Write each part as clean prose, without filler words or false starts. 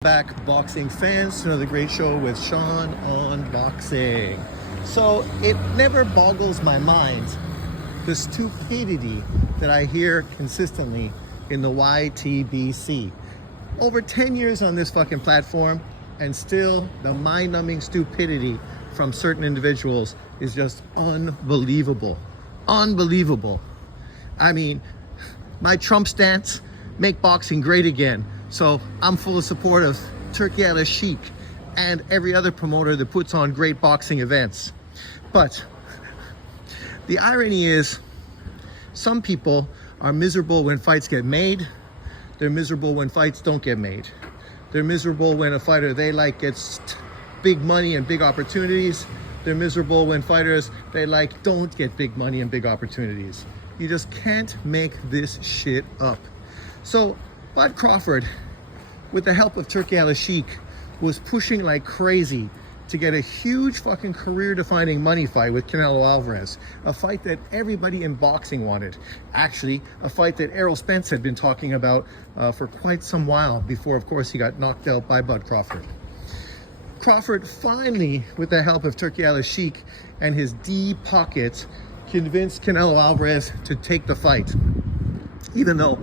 Back, boxing fans, to another great show with Sean on boxing. So it never boggles my mind the stupidity that I hear consistently in the YTBC. Over 10 years on this fucking platform, and still the mind-numbing stupidity from certain individuals is just unbelievable. Unbelievable. I mean, my Trump stance, make boxing great again. So I'm full of support of Turki Al-Sheikh and every other promoter that puts on great boxing events. But the irony is, some people are miserable when fights get made. They're miserable when fights don't get made. They're miserable when a fighter they like gets big money and big opportunities. They're miserable when fighters they like don't get big money and big opportunities. You just can't make this shit up. So Bud Crawford, with the help of Turki Al-Sheikh, was pushing like crazy to get a huge fucking career-defining money fight with Canelo Alvarez. A fight that everybody in boxing wanted. Actually, a fight that Errol Spence had been talking about for quite some while before, of course, he got knocked out by Bud Crawford. Crawford finally, with the help of Turki Al-Sheikh and his deep pockets, convinced Canelo Alvarez to take the fight. Even though,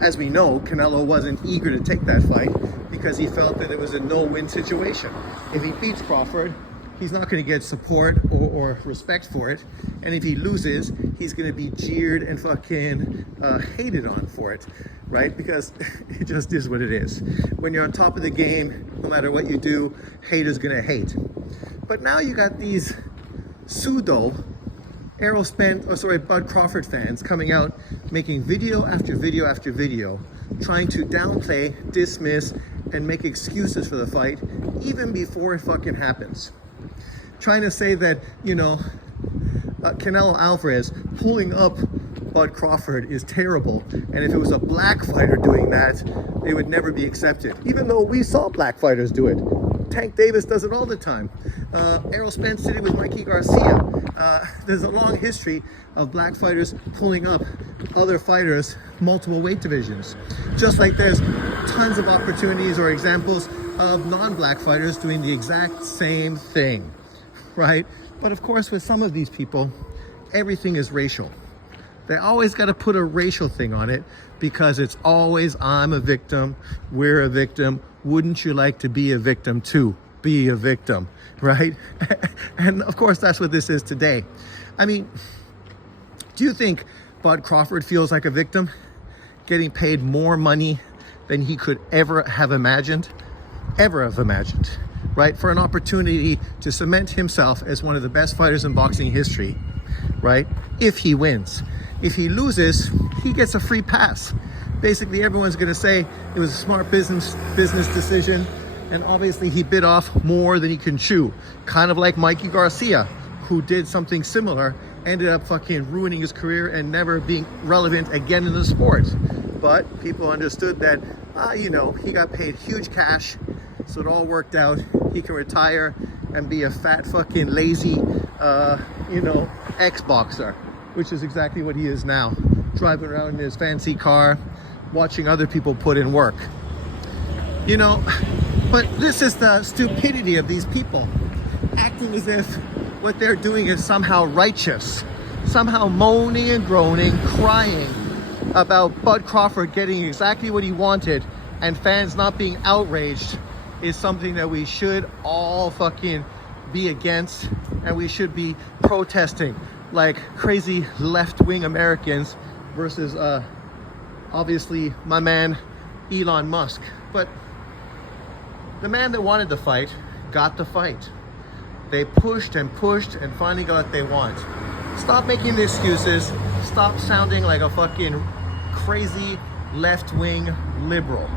as we know, Canelo wasn't eager to take that fight because he felt that it was a no-win situation. If he beats Crawford, he's not going to get support or respect for it. And if he loses, he's going to be jeered and fucking hated on for it, right? Because it just is what it is. When you're on top of the game, no matter what you do, haters going to hate. But now you got these pseudo Bud Crawford fans coming out making video after video after video trying to downplay, dismiss, and make excuses for the fight even before it fucking happens. Trying to say that, Canelo Alvarez pulling up Bud Crawford is terrible, and if it was a black fighter doing that, they would never be accepted. Even though we saw black fighters do it. Tank Davis does it all the time. Errol Spence did it with Mikey Garcia. There's a long history of black fighters pulling up other fighters, multiple weight divisions. Just like there's tons of opportunities or examples of non-black fighters doing the exact same thing, right? But of course, with some of these people, everything is racial. They always got to put a racial thing on it because it's always, I'm a victim, we're a victim. Wouldn't you like to be a victim too? Be a victim, right? And of course, that's what this is today. I mean, do you think Bud Crawford feels like a victim? Getting paid more money than he could ever have imagined? Right? For an opportunity to cement himself as one of the best fighters in boxing history, right? If he wins. If he loses, he gets a free pass. Basically, everyone's going to say it was a smart business decision, and obviously he bit off more than he can chew. Kind of like Mikey Garcia, who did something similar, ended up fucking ruining his career and never being relevant again in the sport. But people understood that, he got paid huge cash, so it all worked out. He can retire and be a fat fucking lazy, ex-boxer, which is exactly what he is now. Driving around in his fancy car, watching other people put in work. But this is the stupidity of these people, acting as if what they're doing is somehow righteous, somehow moaning and groaning, crying about Bud Crawford getting exactly what he wanted and fans not being outraged is something that we should all fucking be against, and we should be protesting like crazy left-wing Americans versus obviously my man Elon Musk. But the man that wanted the fight got the fight. They pushed and pushed and finally got what they want. Stop making the excuses. Stop sounding like a fucking crazy left-wing liberal.